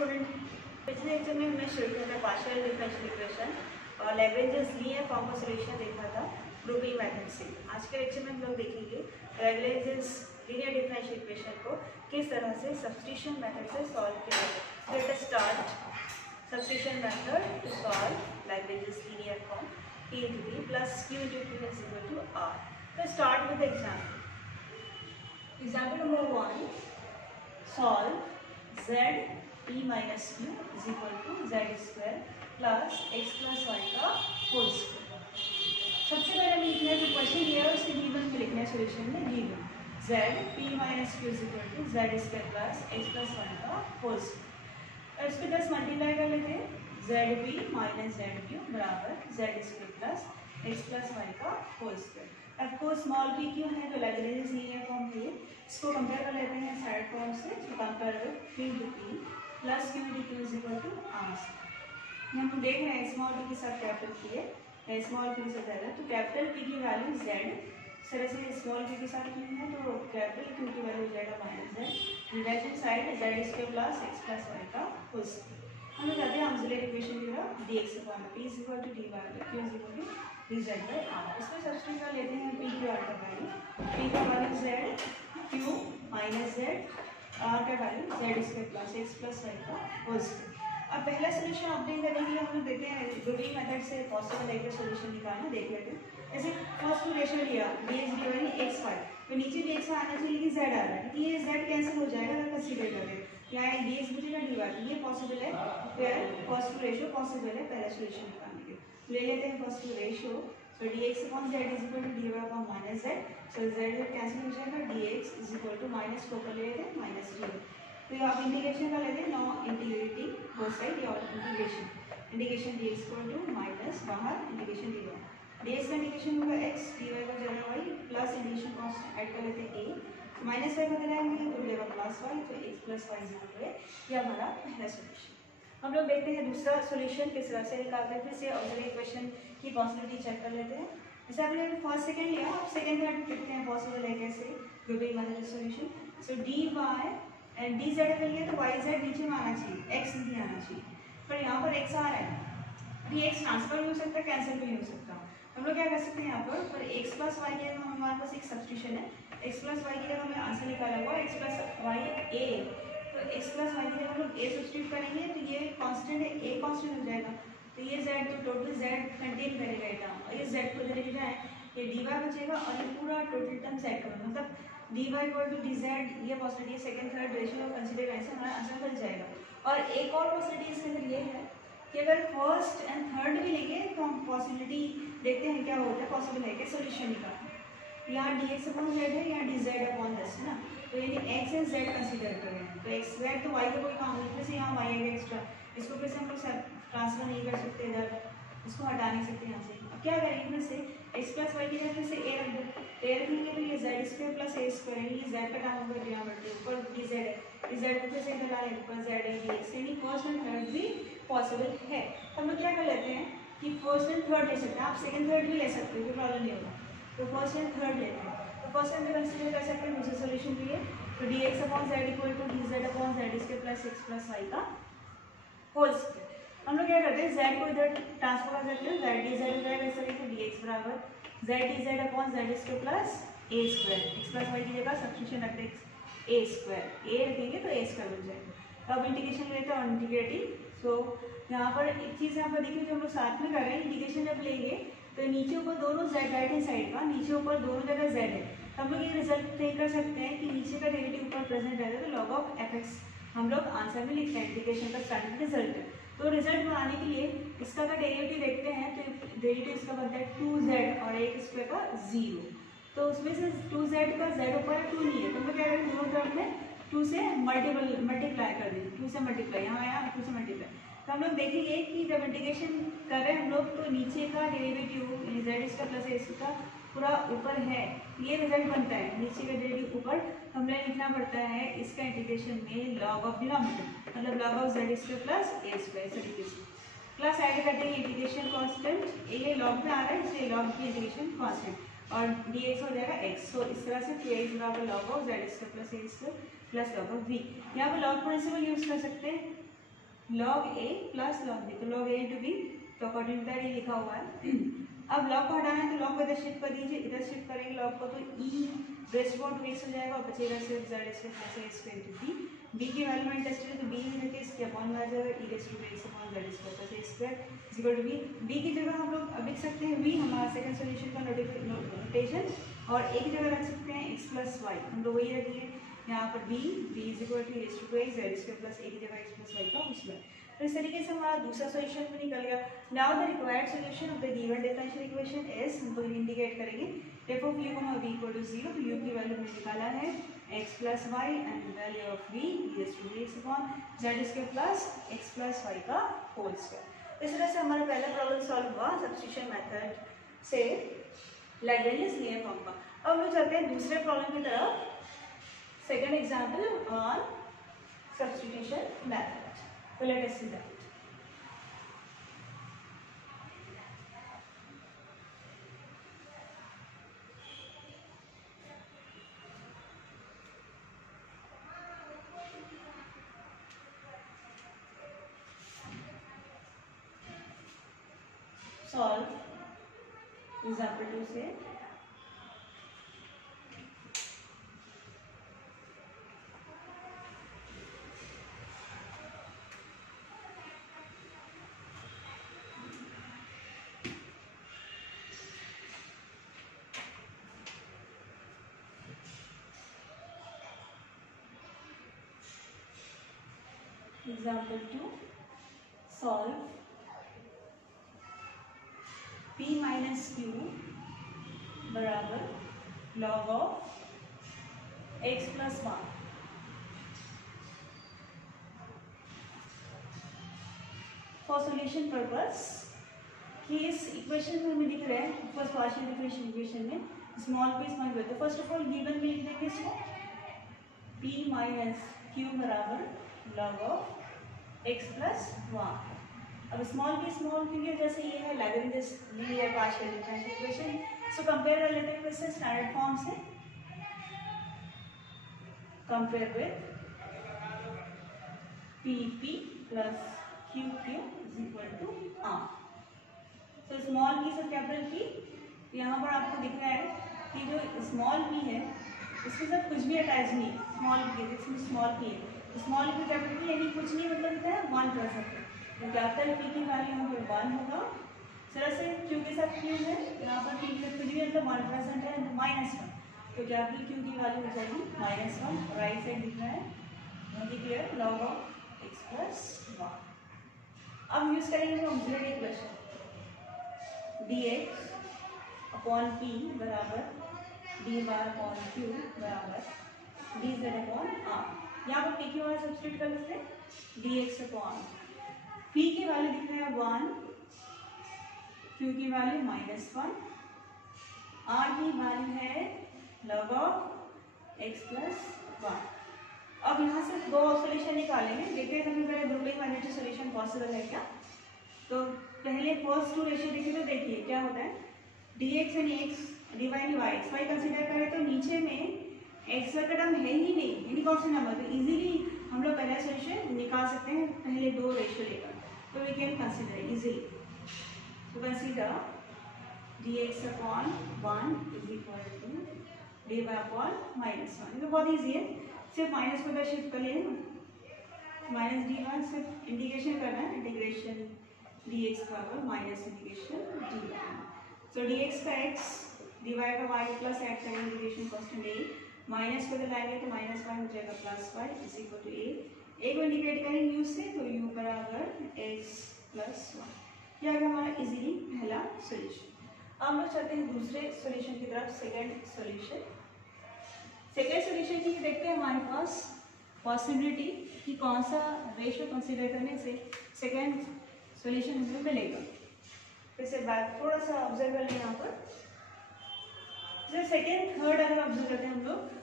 Student, पिछले lecture में हमने शुरू किया था पार्शियल डिफरेंशियल इक्वेशन और लैग्रेंजेस लीनियर फॉर्म का सॉल्यूशन देखा था ग्रुपिंग मेथड से। आज के लेक्चर में हम लोग देखेंगे लैग्रेंजेस लीनियर डिफरेंशियल इक्वेशन को किस तरह से सब्स्टिट्यूशन मेथड से सॉल्व किया जाए। Let us start substitution method to solve Lagrange's linear form p into b plus q into q is equal to r. Let's start with the example. Example number 1. Solve z p minus q is equal to z square plus x plus y का whole square. सबसे पहले हमें लिखना है जो question दिया है उसके गिवन में लिखना है सॉल्यूशन में given z p minus q is equal to z square plus x plus y का होल स्क्वायर। और इसको 10 मल्टीप्लाई कर लेते हैं zp माइनस zq बराबर z square plus x plus y का होल स्क्वायर। अब को स्मॉल p क्यों है तो लैग्रेंजेस लीनियर फॉर्म है, इसको कंपेयर कर लेते हैं साइड फॉर्म से। तो compare with p into p plus q into q is equal to r। हम देख रहे हैं स्मॉल p के साथ कैपिटल p है, स्मॉल p से ज़्यादा तो कैपिटल p की वैल्यू z, इस तरह से स्मॉल p के साथ q है तो कैपिटल q की value z minus z, right hand side z square plus x plus y का होल स्क्वायर। हम लोग जाते हैं ऑक्सिलरी इक्वेशन की तरफ dx upon p is equal to dy by q is equal to dz by r। इसमें substitute कर लेते हैं p की r का वैल्यू, p का value z, q minus z, r का value z square plus x plus y का whole square. अब पहला सॉल्यूशन ऑब्टेन करने के लिए हम लोग देते हैं ग्रुपिंग मेथड से पॉसिबल एक सॉल्यूशन निकालना देख लेते हैं। जैसे फर्स्ट रेशियो लिया dx dy x5 तो नीचे भी x आना चाहिए कि z आ रहा है, ये z कैंसिल हो जाएगा अगर कंसीडर करें यहाँ dx बचेगा dy, ये पॉसिबल है, फिर फर्स्ट रेशियो पॉसिबल है पहला सॉल्यूशन निकालने के। ले लेते हैं first ratio, so dx upon z is equal to dy upon minus z, so z cancel हो जाएगा, dx is equal to minus को कर लेते हैं माइनस dy। तो आप इंटीग्रेशन कर लेते हैं, नो इंटीग्रेटिंग बोथ साइड और integration dx equal to minus बाहर इंटीग्रेशन dy, dx का इंटीग्रेशन होगा x, dy का जगह y plus integration constant add कर लेते हैं a, माइनस वाई बदल आएंगे तो मिलेगा प्लस वाई, तो x प्लस वाई इक्वल है, ये हमारा पहला सॉल्यूशन। हम लोग देखते हैं दूसरा सॉल्यूशन किस तरह से निकालते हैं, फिर से ऑक्सिलरी इक्वेशन की पॉसिबिलिटी चेक कर लेते हैं। जैसे आपने फर्स्ट सेकंड लिया, आप सेकंड थर्ड देखते हैं पॉसिबल है कैसे grouping method solution. So dy and dz अगर लिए तो yz नीचे में आना चाहिए, x नहीं आना चाहिए, पर यहाँ पर x आ रहा है, x ट्रांसफर भी हो सकता है कैंसिल भी नहीं हो सकता। हम लोग क्या कर सकते हैं यहाँ पर x प्लस वाई के हमारे पास एक सब्स्टिट्यूशन है, x प्लस वाई के लिए हमें आंसर निकाला हुआ x प्लस वाई a, तो x प्लस वाई के लिए हम लोग a सब्स्टिट्यूट करेंगे तो ये कांस्टेंट है, a कांस्टेंट हो जाएगा, तो ये z तो टोटल z कंटेन करेगा ये टर्म, और ये z को इधर ले जाए ये dy बचेगा और ये पूरा टोटल टर्म z का मतलब dy इक्वल टू dz, ये possibility second third ratio consider करने से हमारा आंसर मिल जाएगा। और एक और पॉसिबिलिटी इसके अंदर ये है कि अगर फर्स्ट एंड थर्ड भी लेंगे तो हम पॉसिबिलिटी देखते हैं क्या होता है, पॉसिबल है कि सॉल्यूशन निकालना। यहाँ dx अपॉन z है, यहाँ dz अपॉन दस है ना, तो यानी x एंड z कंसीडर कर रहे हैं, तो x z तो y का कोई काम नहीं, फिर से यहाँ y आएगा एक्स्ट्रा, इसको फिर से हम लोग ट्रांसफर नहीं कर सकते इधर, इसको हटा नहीं सकते यहाँ से। अब क्या करेंगे, फिर से x प्लस वाई की जगह फिर से a रख दो, तो a रखेंगे तो ये z square plus a square, ये z का टर्म होगा यहाँ बढ़ते ऊपर dz है, dz को फिर से इधर ला लेंगे ऊपर z है dx, यानी फर्स्ट एंड थर्ड भी पॉसिबल है। हम लोग क्या कर लेते हैं कि फर्स्ट एंड थर्ड ले सकते हैं, आप सेकंड थर्ड भी ले सकते हो, कोई प्रॉब्लम नहीं होगा, तो फर्स्ट एंड थर्ड लेते हैं। तो फर्स्ट एंड कंसीडर कर सकते हैं दूसरे सॉल्यूशन के लिए, तो dx upon z equal to dz upon z square plus x plus y का होल स्क्वायर। हम लोग क्या करते हैं z को इधर ट्रांसफर कर सकते हैं, z dz हो जाएगा इस तरह से dx बराबर z dz upon z square plus a square, x plus y की जगह सब्स्टिट्यूशन रखते हैं a स्क्वायर, a रखेंगे तो a स्क्वायर बन जाएगा। तो अब इंटीग्रेशन लेते हैं इंटीग्रेटिंग, सो यहाँ पर एक चीज़ यहाँ पर देखिए जो हम लोग साथ में कर रहे हैं, इंटीग्रेशन जब लेंगे तो नीचे ऊपर दोनों z, राइट हैंड साइड का नीचे ऊपर दोनों जगह z है, तो हम लोग ये रिजल्ट तय कर सकते हैं कि नीचे का डेरिवेटिव ऊपर प्रेजेंट रहता है तो log ऑफ fx हम लोग आंसर में लिखते हैं, इंटीग्रेशन का स्टैंडर्ड रिजल्ट है। तो रिजल्ट बनाने के लिए इसका अगर डेरिवेटिव देखते हैं तो डेरिवेटिव इसका बनता है 2z और एक स्क्वायर का 0, तो उसमें से 2z का z ऊपर है 2 नहीं है, तो हम लोग क्या करेंगे दोनों तरफ में 2 से मल्टीप्लाई कर देंगे, 2 से मल्टीप्लाई यहाँ आया 2 से मल्टीप्लाई, तो हम लोग देखेंगे कि जब इंटीग्रेशन कर रहे हैं हम लोग तो नीचे का डेरिवेटिव z इसका प्लस a का पूरा ऊपर है, ये रिजल्ट बनता है, नीचे का डेरिवेटिव ऊपर हमें लिखना पड़ता है इसका इंटीग्रेशन में log ऑफ डिनोमिनेटर मतलब log of z square plus a square, इस तरीके से प्लस ऐड करते हैं इंटीग्रेशन कांस्टेंट, ये log में आ रहा है इसलिए log की इंटीग्रेशन कांस्टेंट और dx हो जाएगा x, तो इस तरह से 2x बराबर log of z square plus a square plus log of v। यहाँ पर log प्रिंसिपल यूज कर सकते हैं, log a plus log b, तो log a into b, तो अकॉर्डिंग टू दैट ये लिखा हुआ है। अब log को हटाना है तो log को इधर शिफ्ट कर दीजिए, इधर शिफ्ट करेंगे log को तो e रेस्ट टू बेस हो जाएगा और बचेगा सिर्फ z square plus a square into b। b की वैल्यू में टेस्ट है तो b में रखिए, इसके अपॉन में आ जाएगा e rest to base upon z square plus a square equal to b। b की जगह हम लोग अब लिख सकते हैं v, हमारा सेकंड सॉल्यूशन का नोटेशन, और a की जगह रख सकते हैं x प्लस वाई, हम लोग वही रखेंगे यहाँ पर b is equal to rest to base z square plus a की जगह x प्लस वाई का स्क्वायर। तो इस तरीके से हमारा दूसरा सॉल्यूशन भी निकल गया। Now the required solution of the given differential equation is, हम लोग इंडिकेट करेंगे f of u, v इक्वल टू 0, तो u की वैल्यू हमने निकाला है x plus y and value of v is to base upon z square plus x plus y का होल स्क्वायर। इस तरह से हमारा पहला प्रॉब्लम सॉल्व हुआ सब्स्टिट्यूशन मेथड से लैग्रेंज लीनियर फॉर्म का। अब हम लोग चलते हैं दूसरे प्रॉब्लम की तरफ, second example on substitution method. So let us see that. Solve example 2 से Example 2, solve p minus q बराबर log of x plus 1। For solution purpose कि इस इक्वेशन में हमें दिख रहा है फर्स्ट पार्शियल डिफरेंशियल इक्वेशन में स्मॉल p स्मॉल q, तो फर्स्ट ऑफ ऑल गिवन में लिख देंगे इसको p माइनस q बराबर log ऑफ x प्लस 1। अब स्मॉल p स्मॉल q की वजह से ये है Lagrange linear partial differential equation, so compare कर लेते हैं इससे स्टैंडर्ड फॉर्म से, compare with pp plus qq is equal to r। तो स्मॉल p से कैपिटल p, यहाँ पर आपको दिख रहा है कि जो स्मॉल p है उसके साथ कुछ भी अटैच नहीं है, स्मॉल p जिसमें स्मॉल p है, स्मॉल p कैपिटल p यानी कुछ नहीं मतलब होता है 1 कर सकते हैं, तो कैपिटल p की वैल्यू यहाँ पर 1 होगा। तरह से q के साथ q है, यहाँ पर p के साथ कुछ भी मतलब 1% है -1, तो कैपिटल q की वैल्यू हो जाएगी -1, राइट साइड दिख रहा है clear log of x plus 1। अब यूज करेंगे auxiliary equation dx upon p बराबर dy अपॉन q बराबर dz अपॉन r। यहाँ पर p की वैल्यू सब्स्टिट्यूट कर लेते हैं, dx अपॉन p की वैल्यू दिख रहा है 1, q की वैल्यू -1, r की वैल्यू है log ऑफ x प्लस 1। अब यहाँ से दो सॉल्यूशन निकालेंगे, देखते हैं हमें पहले ग्रुपिंग वाले जो सॉल्यूशन पॉसिबल है क्या। तो पहले फर्स्ट टू रेशियो देखिए, तो देखिए क्या होता है dx यानी x dy यानी y, xy कंसीडर करें तो नीचे में x का टर्म है ही नहीं, यानी कौन सा नंबर, तो इजीली हम लोग पहला सॉल्यूशन निकाल सकते हैं पहले दो रेशियो लेकर, तो वी कैन कंसीडर इजीली। तो consider dx upon 1 is equal to dy upon -1, तो बहुत ईजी है, सिर्फ माइनस को इधर शिफ्ट कर लेना, माइनस dy सिर्फ इंटीग्रेशन करना है, इंटीग्रेशन dx बराबर माइनस इंटीग्रेशन dy, तो dx का x dy का y प्लस x का इंटीग्रेशन कांस्टेंट a, माइनस को इधर लाएंगे तो -1 हो जाएगा plus y is equal to a को इंटीग्रेट करेंगे u से, तो u बराबर x प्लस 1। यह आ गया हमारा इजीली पहला सॉल्यूशन। अब हम लोग चलते हैं दूसरे सॉल्यूशन की तरफ, सेकंड सॉल्यूशन। सेकंड सॉल्यूशन की देखते हैं हमारे पास पॉसिबिलिटी कि कौन सा रेशियो कंसीडर करने से सेकंड सॉल्यूशन हमें मिलेगा। फिर से बैक थोड़ा सा ऑब्जर्व कर लें यहाँ पर, जैसे सेकंड थर्ड अगर ऑब्जर्व करते हैं हम लोग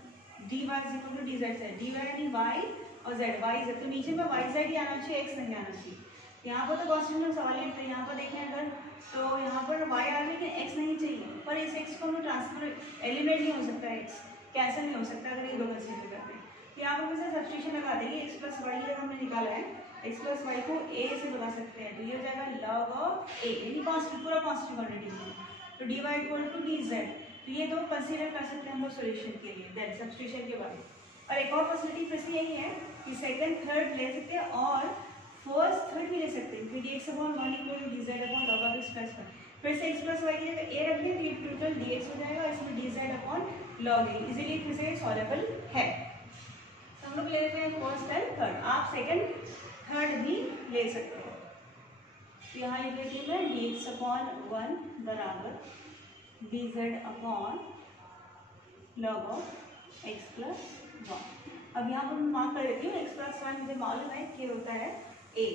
dy is equal to dz है, dy यानी y और z, y z, तो नीचे में y z ही आना चाहिए, x नहीं आना चाहिए। यहाँ पर तो कॉन्स्टेंट में सवाल है, तो यहाँ पर देखें अगर तो यहाँ पर y आ रहा है लेकिन x नहीं चाहिए, पर इस x को हम ट्रांसफर एलिमिनेट नहीं हो सकता, x कैंसिल नहीं हो सकता अगर ये दो कंसीडर करते हैं, तो यहाँ पर वैसे सब्स्टिट्यूशन लगा देंगे, x प्लस वाई हमने निकाला है x प्लस वाई को a से बता सकते हैं, तो ये हो जाएगा log ऑफ a, यानी कांस्टेंट, पूरा कांस्टेंट क्वांटिटी में, तो dy इक्वल टू dz। तो ये दो कंसीडर कर सकते हैं हम लोग सॉल्यूशन के लिए, देन सब्स्टिट्यूशन के बाद। और एक और फैसिलिटी फिर से यही है कि सेकंड थर्ड ले सकते हैं और फर्स्ट थर्ड भी ले सकते हैं, क्योंकि dx upon 1 equal to dz upon log of x plus 1। फिर से x प्लस वाई की जगह a रख लें, ये टोटल dx हो जाएगा, इसमें dz upon log a, easily फिर से सॉल्वेबल है। तो हम लोग ले लेते हैं फर्स्ट एंड थर्ड, आप सेकंड थर्ड भी ले सकते हो। तो यहाँ लिख लेती हूँ मैं dx अपॉन 1 बराबर dz upon log of x plus 1। अब यहाँ पर मैं मार्क कर देती हूँ, x प्लस 1 मुझे मालूम है कि होता है a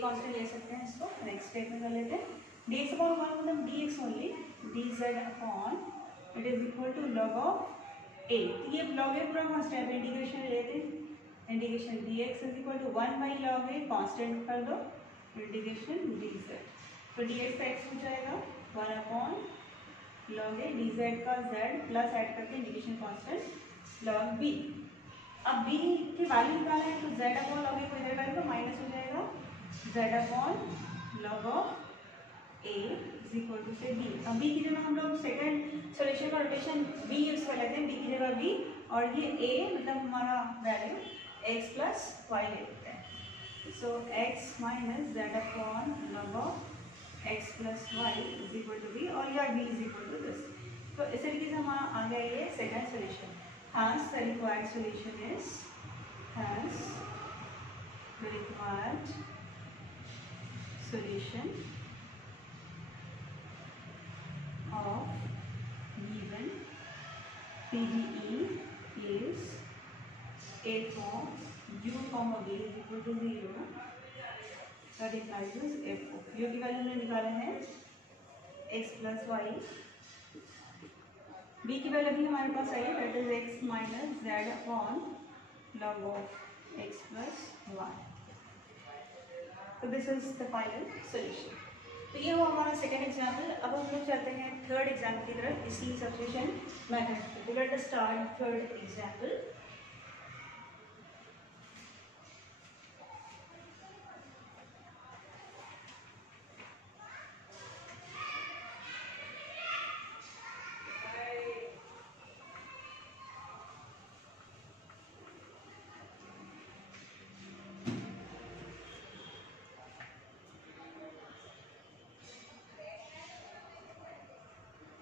कांस्टेंट ले सकते हैं इसको, नेक्स्ट स्टेप में कर लेते हैं। dx अपॉन 1 मतलब dx only, dz upon it is equal to log of a। ये log a पूरा कांस्टेंट है, इंटीग्रेशन लेते हैं, integration dx is equal to 1 by log a, constant कर दो, इंटीग्रेशन dz। तो dx का x हो जाएगा 1 अपॉन log a, dz का z प्लस ऐड करके इंटीग्रेशन कांस्टेंट log b। अब b की वैल्यू निकालना है तो z अपॉन log a को इधर करें तो माइनस हो जाएगा z upon log of a is equal to से b। अब b की जगह हम लोग सेकंड सॉल्यूशन का रोटेशन b यूज कर लेते हैं, b की जगह b, और ये a मतलब हमारा वैल्यू x प्लस y ले लेते हैं। So x minus z upon log of x plus y is equal to b, और यह b is equal to this. तो इस तरीके से हमारा आ गया ये second solution. Hence the required solution is, hence the required solution of given PDE is a for u comma b is equal to 0, that implies f of u की value हमने निकाले हैं x प्लस वाई, b की value भी हमारे पास आई है, that is x minus z upon log of x plus y. तो this is the final solution. तो ये हुआ हमारा सेकेंड एग्जाम्पल। अब हम लोग चलते हैं थर्ड एग्जाम्पल की तरफ, इसी सब्स्टिट्यूशन मेथड पे। Late us start third example.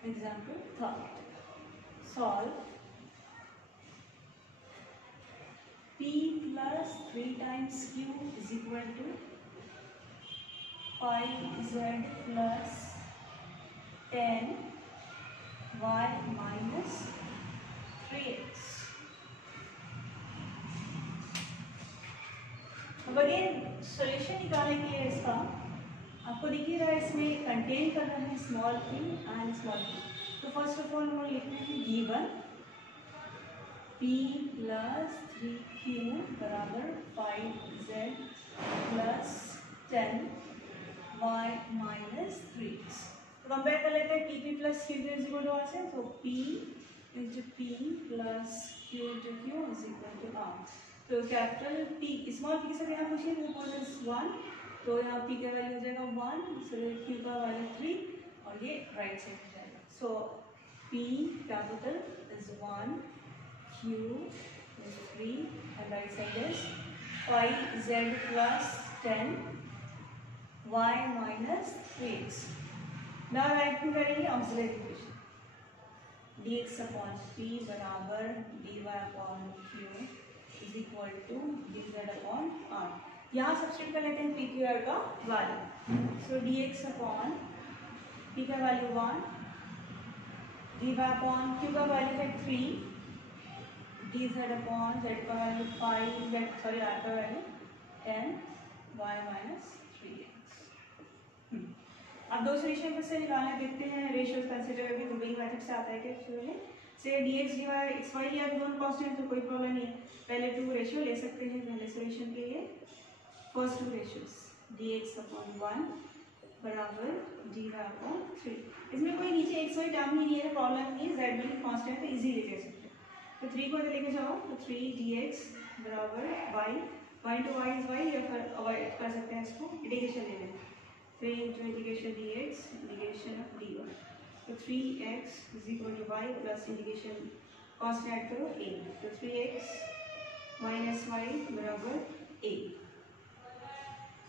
Example third. Solve p plus 3 times q is equal to 5z plus 10y minus 3x। अब अगेन सॉल्यूशन निकालने के लिए इसका आपको दिख ही रहा है, इसमें कंटेन करना है small p and small p। तो फर्स्ट ऑफ ऑल हम लोग लिखते हैं गिवन p प्लस 3q बराबर 5z plus 10y minus 3x। तो कंपेयर कर लेते हैं p plus q is equal to r से, तो p into p plus q into q is equal to r। तो कैपिटल p स्मॉल p से यहाँ पूछिए तो 1, तो यहाँ p का वैल्यू हो जाएगा 1, so q का वैल्यू 3, और ये राइट साइड हो जाएगा। सो p capital is 1, q is 3, and right side is 5z plus 10y minus 3x। now right में करेंगे auxiliary equation, dx upon p बराबर dy upon q is equal to dz upon r। यहाँ substitute कर लेते हैं P Q R का वैल्यू। So D X upon P का value 1, D Y upon Q का वैल्यू है 3, डी जेड अपॉन जेड का वैल्यू 5, जेड सॉरी आर का वैल्यू 10, वाई माइनस 3x। अब दो सॉल्यूशन में से निकालना देखते हैं, रेशियोज कंसीडर करके ग्रुपिंग मेथड से आता है कि एक्चुअली से dx dy x y लिया तो दोनों कांस्टेंट तो कोई प्रॉब्लम नहीं है, पहले टू रेशियो ले सकते हैं पहले सॉल्यूशन के लिए। First two ratios dx upon 1 बराबर dy अपॉन 3। इसमें कोई नीचे एक्स वाई टर्म ही नहीं है, प्रॉब्लम नहीं है, z वैल्यू कांस्टेंट है, इजीली ले सकते हैं। तो 3 को इधर लेके जाओ तो 3 dx बराबर y point Y is Y, या फिर अवॉइड कर सकते हैं इसको, इंटीग्रेशन ले लें 3 into integration D X integration of D Y, तो 3x is equal to Y plus integration cost add करो a, तो 3x माइनस वाई बराबर a।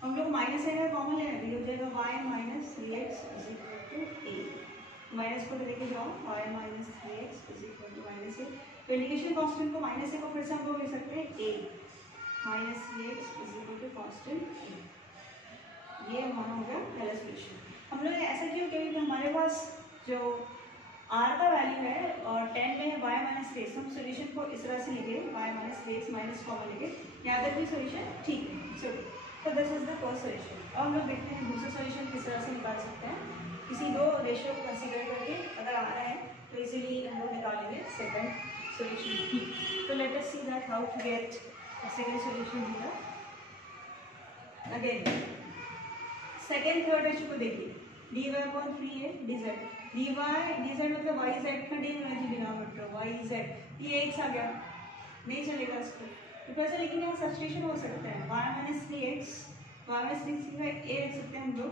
हम लोग माइनस है कॉमन ले रहे हैं, हो जाएगा y minus 3x is equal to a, minus को लेके जाओ y minus 3x is equal to minus a, तो इंटीग्रेशन कांस्टेंट को माइनस a को फिर से हम लोग ले सकते हैं a minus 3x is equal to constant a। ये हमारा हो गया पहला सोल्यूशन। हम लोग ने ऐसा क्यों किया कि हमारे पास जो r का वैल्यू है और 10 में है y माइनस 3x, हम सोल्यूशन को इस तरह से लिखे y minus 3x minus common लिखे, यहाँ तक भी सोल्यूशन ठीक है। चलो, तो this is the first solution. अब हम लोग देखते हैं दूसरा सोल्यूशन किस तरह से निकाल सकते हैं, किसी दो रेशियो को कंसीडर करके अगर आ रहा है तो इजीली हम लोग निकालेंगे सेकंड सोल्यूशन भी। तो let us see that how to get second solution here. Again second third ratio को देखिए, dy upon 3a dz, dy dz मतलब y z का डिनोमिनेटर डिनोमिनेटर y z, ये x आ गया, नहीं चलेगा इसको, तो कैसे, लेकिन यहाँ सब्स्टिट्यूशन हो सकता है y minus 3x, y minus 3x का a रख सकते हैं हम लोग,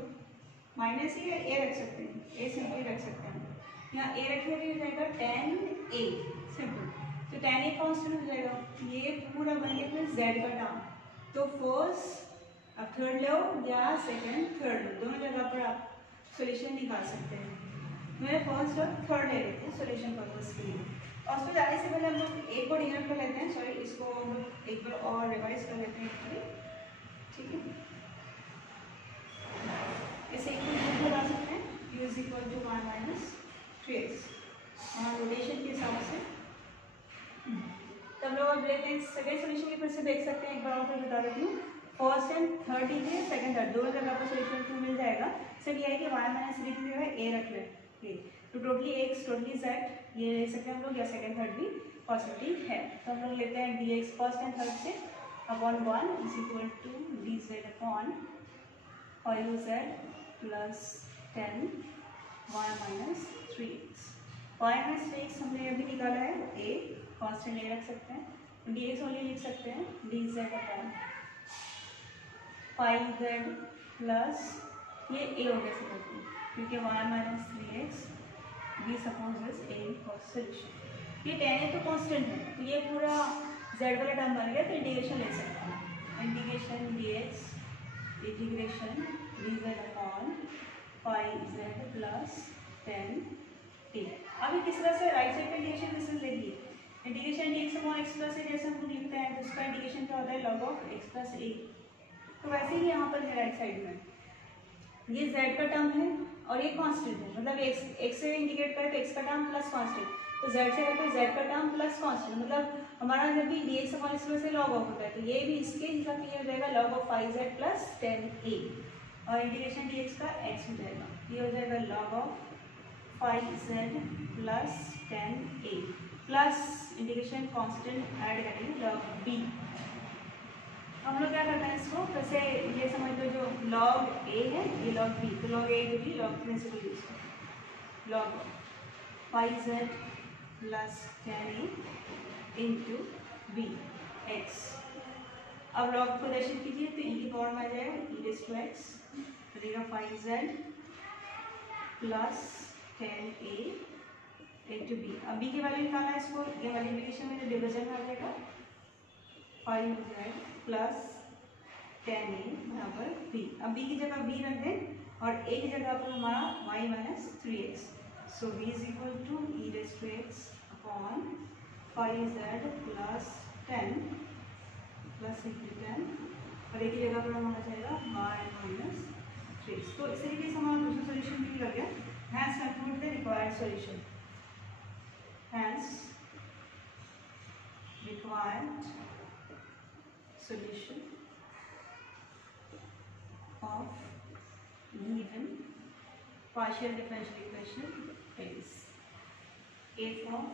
माइनस या a रख सकते हैं, a सिंपली रख सकते हैं, यहाँ a रखने पे हो जाएगा 10a सिंपल, तो 10a कांस्टेंट हो जाएगा, ये पूरा बन गया फिर z का टर्म, तो फर्स्ट अब थर्ड लो या सेकंड थर्ड लो, दोनों जगह पर आप सॉल्यूशन निकाल सकते हैं। मैं फर्स्ट और थर्ड ले लेते हैं सॉल्यूशन पर्पस के लिए, और उसमें जाने से पहले हम लोग एक को डिनोट कर लेते हैं, सॉरी इसको हम लोग एक बार और रिवाइज कर लेते हैं, ठीक है। इसे एक को बता सकते हैं u is equal to 1 minus 3x, और रोटेशन के हिसाब से तब लोग अब लेते हैं सेकंड सॉल्यूशन की, फिर से देख सकते हैं, एक बार और फिर बता देती हूँ। फर्स्ट एंड थर्ड लीजिए, सेकंड थर्ड दोनों जगह पर सोल्यूशन टू मिल जाएगा, सिर्फ ये है कि y माइनस 3 की जगह a रख लें, तो टोटली x टोटली z ये ले सकते हैं हम लोग, या सेकंड थर्ड भी पॉसिबिलिटी है। तो हम लोग लेते हैं dx फर्स्ट एंड थर्ड से upon 1 is equal to dz upon 5z plus 10 y minus 3x, y minus 3x हमने अभी निकाला है a, कॉन्स्टेंट a रख सकते हैं, dx ओनली लिख सकते हैं dz अपॉन 5z प्लस ये a हो गया सकते हैं, क्योंकि y minus 3x we suppose is a for solution. ये 10a तो कांस्टेंट है, तो ये पूरा z वाला टर्म बन गया, तो इंटीग्रेशन ले सकते हैं, integration dx integration dz upon 5z plus 10a। अभी किस तरह से राइट साइड का इंटीग्रेशन किस तरह से देखिए, integration dx upon x plus a जैसे हम लोग लिखते हैं, तो उसका इंटीग्रेशन क्या होता है log of x plus a, तो वैसे ही यहाँ पर है राइट साइड में, ये z का टर्म है और ये कांस्टेंट है, मतलब x से इंडिकेट करें तो x का टर्म प्लस कांस्टेंट, तो z से है तो z का टर्म प्लस कांस्टेंट, मतलब हमारा जब भी dx अपॉन x से log ऑफ होता है, तो ये भी इसके हिसाब से हो जाएगा log of 5z plus 10a, और इंटीग्रेशन dx का x हो जाएगा, ये हो जाएगा log of 5z plus 10a plus integration constant add करेंगे log b। हम लोग क्या करते हैं इसको, जैसे ये समझ लो जो log a है ये log b, तो log a to b log principal use करें, log 5z plus 10a into b x। अब log प्रदर्शित कीजिए तो e की पावर में आ जाएगा e रेज़ टू x, तो देगा 5z plus 10a into b। अब b की वैल्यू निकालना है इसको, ये मल्टीप्लिकेशन में जो डिवीजन में आ जाएगा 5z प्लस 10a बराबर b। अब b की जगह b रख दें और a की जगह पर हमारा y minus 3x, so b is equal to e raise to x upon 5z plus 10 plus into 10, और a की जगह पर हमारा जाएगा y माइनस 3x। तो इस तरीके से हमारा दूसरा सोल्यूशन भी लग गया। Hence conclude the required solution, hence required solution of given partial differential equation is f of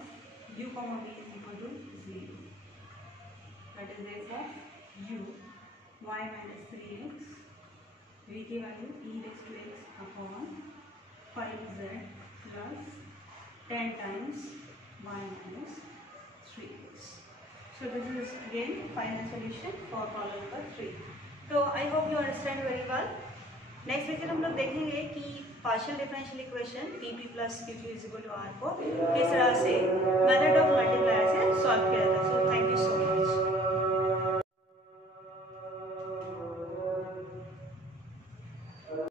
u comma v is equal to 0, that is f of u y minus 3x, v की value e raised to x upon 5z plus 10 times y minus 3x। So this is again final solution for problem number 3. So I hope you understand very well. Next lecture हम लोग देखेंगे कि partial differential equation PP plus QQ is equal to R को किस तरह से method of multiplier से solve किया जाता है. So thank you so much.